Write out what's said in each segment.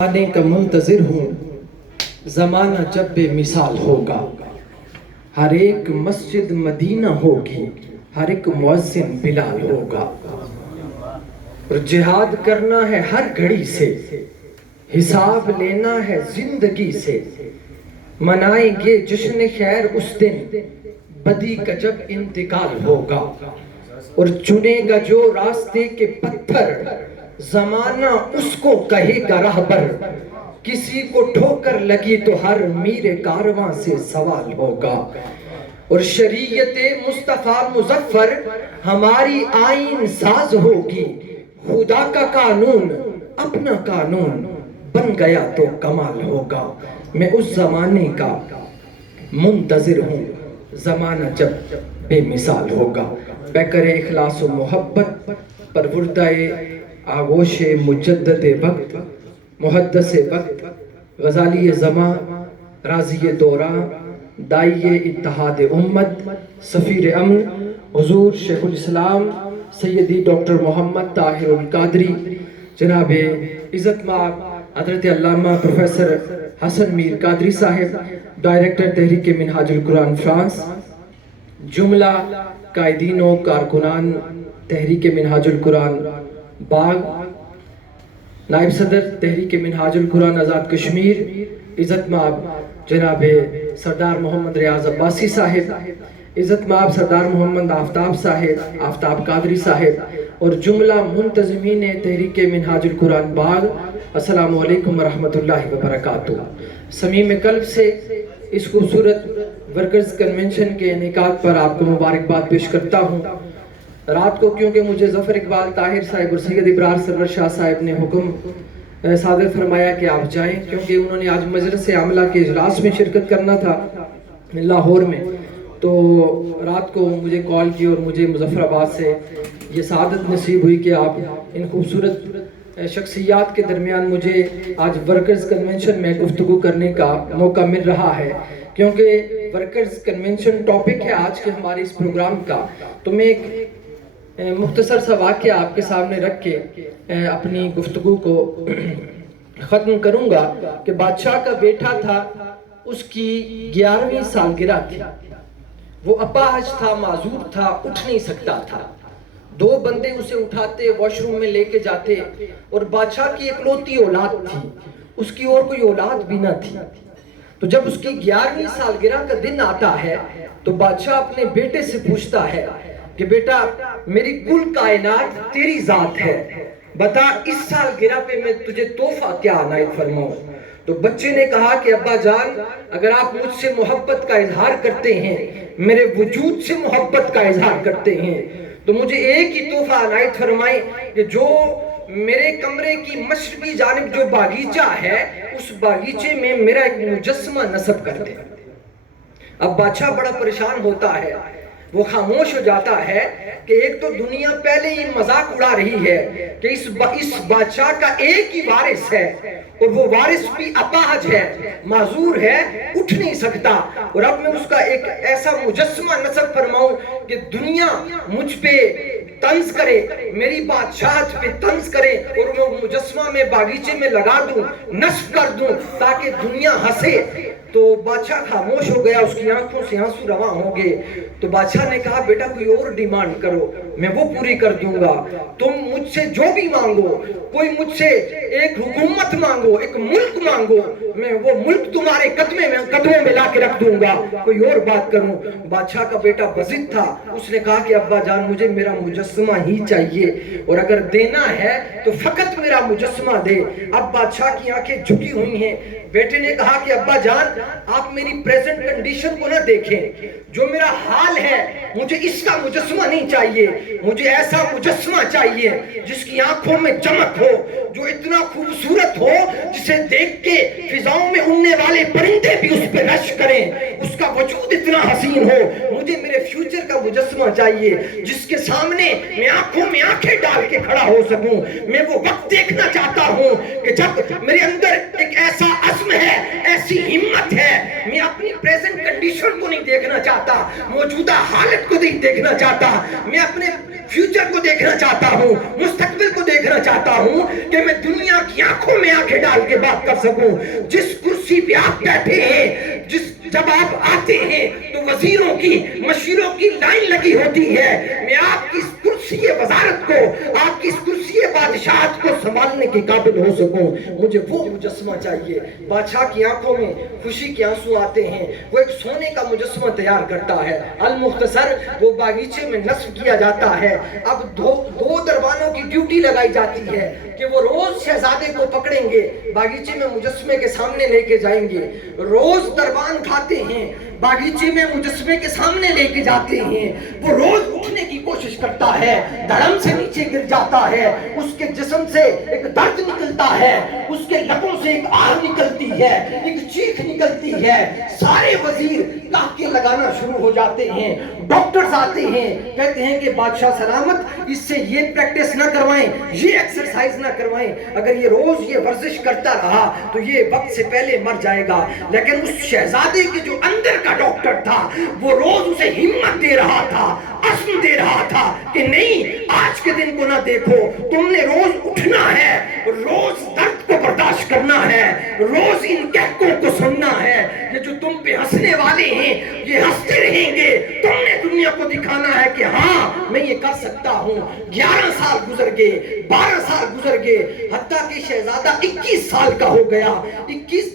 آنے کا منتظر ہوں زمانہ جب بے مثال ہوگا، ہر ایک مسجد مدینہ ہوگی، ہر ایک مؤذن بلال ہوگا، اور جہاد کرنا ہے ہر گھڑی سے، حساب لینا ہے زندگی سے، منائیں گے جشن خیر اس دن، بدی کا جب انتقال ہوگا، اور چنے گا جو راستے کے پتھر، زمانہ اس کو کہے گا راہبر، کسی کو ٹھوکر لگی تو ہر میر کارواں سے سوال ہوگا، اور شریعت مصطفیٰ مظفر ہماری آئین ساز ہوگی، خدا کا قانون اپنا قانون بن گیا تو کمال ہوگا۔ میں اس زمانے کا منتظر ہوں زمانہ جب بے مثال ہوگا۔ پیکر اخلاص و محبت، پروردہ آغوش مجدد وقت، محدث وقت، غزالی زمان، راضی دوران، دائی اتحاد امت، سفیر امن، حضور شیخ الاسلام سیدی ڈاکٹر محمد طاہر القادری، جناب عزت مآب حضرت علامہ پروفیسر حسن میر قادری صاحب، ڈائریکٹر تحریک منہاج القرآن فرانس، جملہ قائدین و کارکنان تحریک منہاج القرآن باغ، نائب صدر تحریک منہاج القرآن آزاد کشمیر، عزت مآب جناب سردار محمد ریاض عباسی صاحب، عزت مآب سردار محمد آفتاب صاحب، آفتاب قادری صاحب، اور جملہ منتظمین تحریک منہاج القرآن باغ، السلام علیکم ورحمۃ اللہ وبرکاتہ۔ صمیم قلب سے اس خوبصورت ورکرز کنونشن کے انعقاد پر آپ کو مبارکباد پیش کرتا ہوں۔ رات کو کیونکہ مجھے ظفر اقبال طاہر صاحب اور سید ابرار سرور شاہ صاحب نے حکم صادر فرمایا کہ آپ جائیں، کیونکہ انہوں نے آج مجلس عاملہ کے اجلاس میں شرکت کرنا تھا لاہور میں، تو رات کو مجھے کال کی اور مجھے مظفر آباد سے یہ سعادت نصیب ہوئی کہ آپ ان خوبصورت شخصیات کے درمیان مجھے آج ورکرز کنونشن میں گفتگو کرنے کا موقع مل رہا ہے، کیونکہ ورکرز کنونشن ٹاپک ہے آج کے ہمارے اس پروگرام کا۔ تو میں ایک مختصر سا واقعہ آپ کے سامنے رکھ کے اپنی گفتگو کو ختم کروں گا کہ بادشاہ کا بیٹا تھا، اس کی 11ویں سالگرہ تھی، وہ اپاہج تھا، معذور تھا، اٹھ نہیں سکتا تھا، 2 بندے اسے اٹھاتے واش روم میں لے کے جاتے، اور بادشاہ کی اکلوتی اولاد تھی، اس کی اور کوئی اولاد بھی نہ تھی۔ تو جب اس کی 11ویں سالگرہ کا دن آتا ہے تو بادشاہ اپنے بیٹے سے پوچھتا ہے کہ بیٹا میری کل کائنات تیری ذات ہے، بتا اس سالگرہ پہ میں تجھے تحفہ کیا عنایت فرماؤں؟ تو بچے نے کہا کہ ابا جان اگر آپ مجھ سے محبت کا اظہار کرتے ہیں، میرے وجود سے محبت کا اظہار کرتے ہیں، تو مجھے ایک ہی تحفہ عنایت فرمائیں کہ جو میرے کمرے کی مشرقی جانب جو باغیچہ ہے اس باغیچے میں میرا ایک مجسمہ نصب کر دے۔ اب بادشاہ بڑا پریشان ہوتا ہے، وہ خاموش ہو جاتا ہے کہ ایک تو دنیا پہلے ہی مذاق اڑا رہی ہے کہ اس بادشاہ کا ایک ہی وارث ہے، اور وہ وارث بھی اپاہج ہے، معذور ہے، اٹھ نہیں سکتا، اور اب میں اس کا ایک ایسا مجسمہ نصب فرماؤں کہ دنیا مجھ پہ طنز کرے، میری بادشاہت پہ طنز کرے، اور وہ مجسمہ میں باغیچے میں لگا دوں، نصب کر دوں تاکہ دنیا ہنسے۔ تو بادشاہ خاموش ہو گیا، اس کی آنکھوں سے آنسو رواں ہوں گے۔ تو بادشاہ نے کہا بیٹا کوئی اور ڈیمانڈ کرو، میں وہ پوری کر دوں گا، تم مجھ سے جو بھی مانگو، کوئی مجھ سے ایک حکومت مانگو، ایک ملک مانگو، میں وہ ملک تمہارے قدموں میں لا کے رکھ دوں گا، کوئی اور بات کروں۔ بادشاہ کا بیٹا بزد تھا، اس نے کہا کہ ابا جان مجھے میرا مجسمہ ہی چاہیے، اور اگر دینا ہے تو فقط میرا مجسمہ دے۔ اب بادشاہ کی آنکھیں جھکی ہوئی ہیں، بیٹے نے کہا کہ ابا جان آپ میری پریزنٹ کنڈیشن کو نہ دیکھیں، جو میرا حال ہے مجھے اس کا مجسمہ نہیں چاہیے، مجھے ایسا مجسمہ چاہیے جس کی آنکھوں میں چمک ہو، جو اتنا خوبصورت ہو جسے دیکھ کے فضاؤں میں اڑنے والے پرندے بھی اس پہ رش کریں، اس کا وجود اتنا حسین ہو۔ مجھے میرے فیوچر کا مجسمہ چاہیے جس کے سامنے میں آنکھوں میں آنکھیں ڈال کے کھڑا ہو سکوں۔ میں وہ وقت دیکھنا چاہتا ہوں کہ جب میرے اندر ایک ایسا عزم ہے، ایسی ہمت ہے، میں اپنی پریزنٹ کنڈیشن کو نہیں دیکھنا چاہتا، موجودہ حالت کو نہیں دیکھنا چاہتا، میں اپنے فیوچر کو دیکھنا چاہتا ہوں, مستقبل کو دیکھنا چاہتا ہوں کہ میں دنیا کی آنکھوں میں آنکھیں ڈال کے بات کر سکوں. جس کرسی پہ آپ بیٹھے ہیں, جب آپ آتے ہیں تو وزیروں کی, مشیروں کی لائن لگی ہوتی ہے. میں آپ کی اس کرسی وزارت کو, آپ کی اس کرسی بادشاہت کو سنبھالنے کے قابل ہو سکوں. مجھے وہ مجسمہ چاہیے. بادشاہ کی آنکھوں میں خوشی کے آنسو آتے ہیں, وہ ایک سونے کا مجسمہ تیار کرتا ہے. المختصر وہ باغیچے میں نصب کیا جاتا ہے. اب دو دربانوں کی ڈیوٹی لگائی جاتی ہے کہ وہ روز شہزادے کو پکڑیں گے, باغیچے میں مجسمے کے سامنے لے کے جائیں گے. روز دربان کھاتے ہیں, باغیچے میں مجسمے کے سامنے لے کے جاتے ہیں. وہ روز اٹھنے کی کوشش کرتا ہے, دھڑم سے نیچے گر جاتا ہے, اس کے جسم سے ایک درد نکلتا ہے, اس کے لبوں سے ایک آہ نکلتی ہے, ایک چیخ نکلتی ہے. سارے وزیر ٹاکے لگانا شروع ہو جاتے ہیں. ڈاکٹرز آتے ہیں, کہتے ہیں کہ بادشاہ سلامت, اس سے یہ پریکٹس نہ کروائیں, یہ ایکسرسائز نہ کروائیں. اگر یہ روز یہ ورزش کرتا رہا تو یہ وقت سے پہلے مر جائے گا. لیکن اس شہزادے کے جو اندر کا ڈاکٹر تھا وہ روز اسے ہمت دے رہا تھا, عزم دے رہا تھا کہ نہیں, آج کے دن کو نہ دیکھو, تم نے روز اٹھنا ہے, روز درد کو برداشت کرنا ہے, روز ان کہکوں کو سننا ہے. یہ جو تم پہ ہنسنے والے ہیں یہ ہنستے رہیں گے. تم نے دنیا کو دکھانا ہے کہ ہاں میں یہ کر سکتا ہوں. 11 سال گزر گئے, 12 سال گزر گئے, حتیٰ کہ شہزادہ 21 سال کا ہو گیا.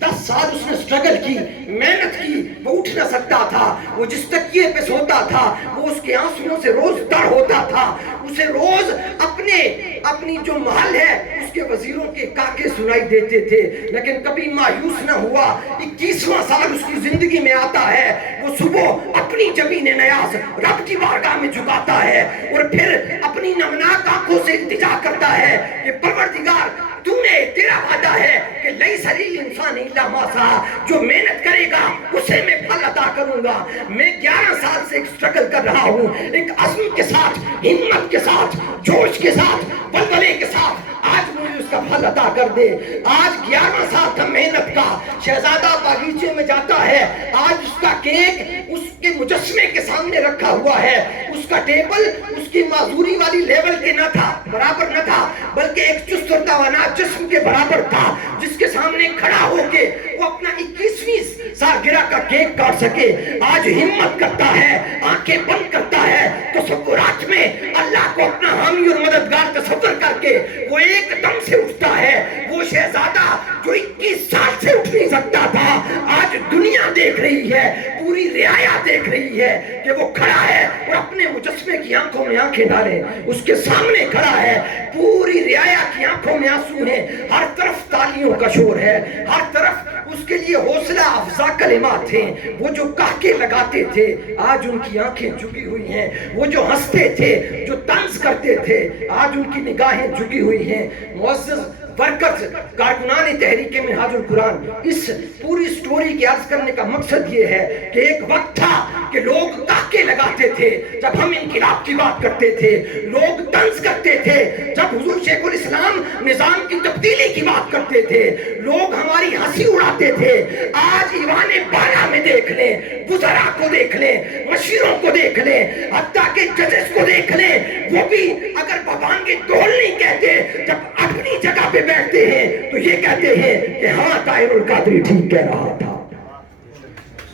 10 سال اس نے سٹرگل کی, محنت کی. وہ اٹھ نہ سکتا تھا, وہ جس تکیے پہ سوتا تھا وہ اس کے آنسوؤں سے روز تر ہوتا تھا. اسے روز اپنی جو محل ہے اس کے وزیروں کے کاکے سنائی دیتے تھے, لیکن کبھی مایوس نہ ہوا. 21واں سال اس کی زندگی میں آتا ہے. وہ صبح اپنی جبین نیاز رب کی بارگاہ میں جھکاتا ہے اور پھر اپنی نمناک آنکھوں سے التجا کرتا ہے کہ پروردگار, تو نے, تیرا وعدہ ہے کہ لیس للانسان الا ما سعی, جو محنت کرے گا اسے میں پھل عطا کروں گا. میں 11 سال سے ایک سٹرگل کر رہا ہوں, ایک عزم کے ساتھ, ہمت کے ساتھ, جوش کے ساتھ, ولولے کے ساتھ. آج مجھے اس کا پھل عطا کر دے. آج 11 سال کا محنت کا شہزادہ باغیچے میں جاتا ہے. آج اس کا کیک اس کے مجسمے کے سامنے رکھا ہوا ہے. اس کا ٹیبل اس کی معذوری والی لیول کے نہ تھا, برابر نہ تھا, بلکہ ایک چست اور توانا جسم کے برابر تھا, جس کے سامنے کھڑا ہو کے وہ اپنا 21ویں سالگرہ کا کیک کاٹ سکے. آج ہمت کرتا ہے, آنکھیں بند کرتا ہے, تصورات میں اللہ کو اپنا حامی اور مددگار تصور کر کے وہ ایک دم سے اٹھتا ہے. وہ شہزادہ جو 21 سال سے اٹھ نہیں سکتا تھا, آج دنیا دیکھ رہی ہے, پوری رعایا دیکھ رہی ہے کہ وہ کھڑا ہے اور اپنے مجسمے کی آنکھوں میں آنکھیں ڈالے, اس کے سامنے کھڑا ہے. پوری رعایا کی آنکھوں میں آنسو ہیں, ہر طرف تالیوں کا شور ہے, ہر طرف اس کے لیے حوصلہ افزا کلمات ہیں. وہ جو کہکے لگاتے تھے آج ان کی آنکھیں جھکی ہوئی ہیں. وہ جو ہنستے تھے, جو طنز کرتے تھے, آج ان کی نگاہیں جھکی ہوئی ہیں. معزز ورکرز, کارکنان تحریک منہاج القرآن, اس پوری سٹوری کی عرض کرنے کا مقصد یہ ہے کہ ایک وقت تھا کہ لوگ کہکے لگاتے تھے جب ہم انقلاب کی بات کرتے تھے, لوگ طنز کرتے تھے جب حضور شیخ الاسلام نظام کی تبدیلی کی بات کرتے تھے, لوگ ہماری ہنسی اڑاتے تھے. آج ایوان بالا میں دیکھ لیں, وزراء کو دیکھ لیں, مشیروں کو دیکھ لیں, حتیٰ کہ ججز کو دیکھ لیں, وہ بھی اگر بھگوان دول نہیں کہتے, جب اپنی جگہ پہ بیٹھتے ہیں تو یہ کہتے ہیں کہ ہاں طاہر القادری ٹھیک کہہ رہا تھا.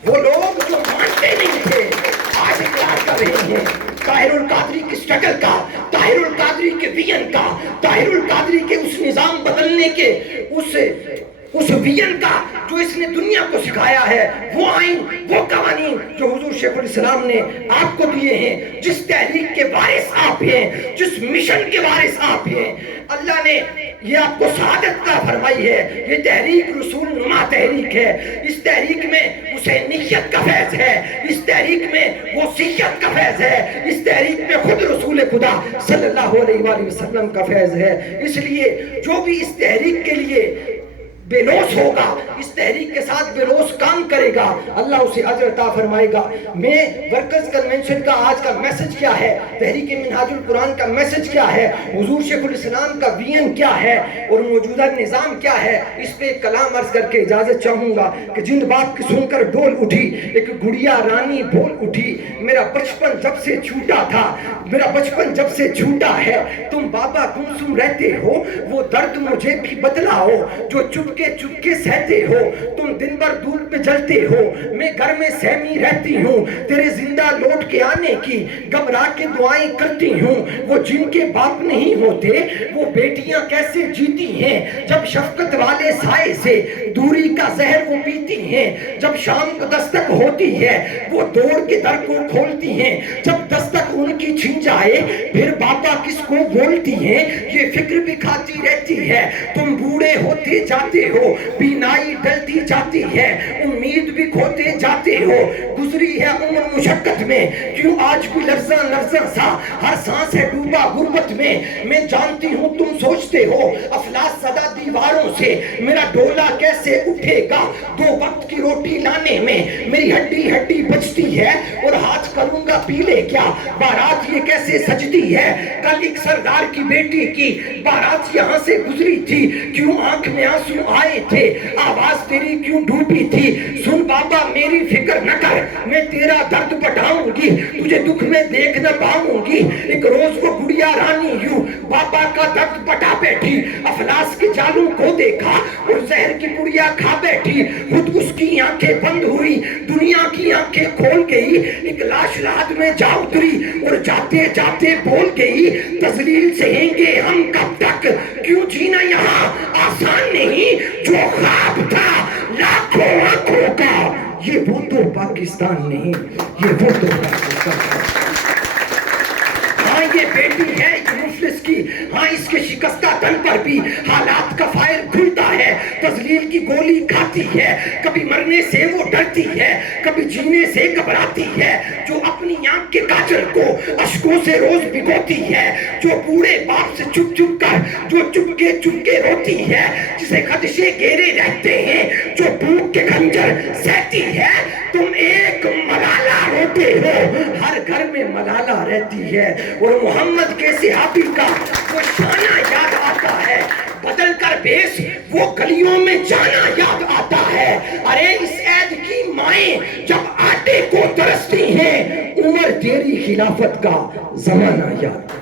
وہ لوگ جو مانتے نہیں تھے آج اقرار کر رہے ہیں طاہر القادری کی سٹرگل کا, طاہر القادری کے ویژن کا, طاہر القادری کے اس نظام بدلنے کے اس ویژن کا جو اس نے دنیا کو سکھایا ہے. وہ آئین, وہ قوانین جو حضور شیخ الاسلام نے آپ کو دیے ہیں, جس تحریک کے وارث آپ ہیں, جس مشن کے وارث آپ ہیں. اللہ نے یہ آپ کو سعادت کا فرمائی ہے. یہ تحریک رسول نما تحریک ہے. اس تحریک میں حسینیت کا فیض ہے, اس تحریک میں وصیت کا فیض ہے, اس تحریک میں خود رسول خدا صلی اللہ علیہ وآلہ وسلم کا فیض ہے. اس لیے جو بھی اس تحریک کے لیے بے لوث ہوگا, اس تحریک کے ساتھ بے روز کام کرے گا، اللہ اسے اجر عطا فرمائے گا۔ میں ورکرز کنونشن کا آج کا میسج کیا ہے، تحریک منہاج القرآن کا میسج کیا ہے، حضور شیخ الاسلام کا وین کیا ہے اور موجودہ نظام کیا ہے، اس پہ کلام عرض کر کے اجازت چاہوں گا کہ جن بات کی سن کر ڈول اٹھی ایک گڑیا رانی بول اٹھی، میرا بچپن جب سے چھوٹا تھا، میرا بچپن جب سے چھوٹا ہے، تم بابا گمسم رہتے ہو، وہ درد مجھے بھی بتلاؤ جو چپکے سہتے ہو، تم دن بھر دھوپ پہ جلتے ہو، میں گھر میں سہمی رہتی ہوں، تیرے زندہ لوٹ کے آنے کی گھبرا کے دعائیں کرتی ہوں، وہ جن کے باپ نہیں ہوتے وہ بیٹیاں کیسے جیتی ہیں، جب شفقت والے سائے سے دوری کا زہر وہ پیتی ہیں، جب شام کو دستک ہوتی ہے وہ دوڑ کے در کو کھولتی ہیں، جب دستک ان کی چھن جائے پھر بابا کس کو بولتی ہیں، یہ فکر بھی کھاتی رہتی ہے، تم بوڑھے ہوتے جاتے ہو، بینائی ڈلتی جاتی ہے، امید بھی کھوتے جاتے ہو، گزری ہے عمر مشقت میں، کیوں آج بھی لرزاں لرزاں سا ہر سانس ہے ڈوبا غربت میں جانتی ہوں تم سوچتے ہو افلاس زدہ دیواروں سے میرا ڈولا کیسے اٹھے گا، دو وقت کی روٹی لانے میں میری ہڈی ہڈی بچتی ہے اور ہاتھ کروں گا پیلے کیا، بارات یہ کیسے سجتی ہے، کل ایک سردار کی بیٹی کی بارات یہاں سے گزری تھی، کیوں آنکھ میں آنسو آئے تھے، آواز تیری کیوں ڈوبی تھی، سن بابا میری فکر نہ کر، میں تیرا درد بٹھاؤں گی، تجھے دکھ میں دیکھ نہ پاؤں گی، ایک روز وہ گڑیا رانی یوں بابا کا درد بٹا بیٹھی، افلاس کے جالوں کو دیکھا اور زہر کی پڑیا کھا بیٹھی، خود اس کی آنکھیں بند ہوئی، دنیا کی آنکھیں کھول گئی، ایک لاش لاد میں جا اتری اور جاتے جاتے بول گئی، تذلیل سہیں گے ہم کب تک، کیوں جینا یہاں آسان نہیں، جو خواب تھا لاکھوں آنکھوں کا، یہ وہ تو پاکستان نہیں، یہ وہ تو پاکستان ہے۔ ہاں یہ بیٹی ہے ایک مفلس کی، ہاں اس کے شکستہ تن پر بھی حالات کا فائر کھلتا ہے، تذلیل کی گولی کھاتی ہے، کبھی مرنے سے وہ ڈرتی ہے، کبھی جینے سے گھبراتی ہے، جو اپنی آنکھ کے کاجل کو اشکوں سے روز بھگوتی ہے، جو بوڑھے باپ سے چپ چپ کر جو چپکے روتی ہے، جسے خدشے گھیرے رہتے ہیں، جو بھوک کے خنجر سہتی ہے، تم ایک ملالہ روتے ہو، ہر گھر میں ملالہ رہتی ہے، اور محمد کے صحابی کا وہ شانہ یاد آتا ہے، بدل کر بیس وہ گلیوں میں جانا یاد آتا ہے، ارے اس عید کی مائیں جب آٹے کو ترستی ہیں، عمر تیری خلافت کا زمانہ یاد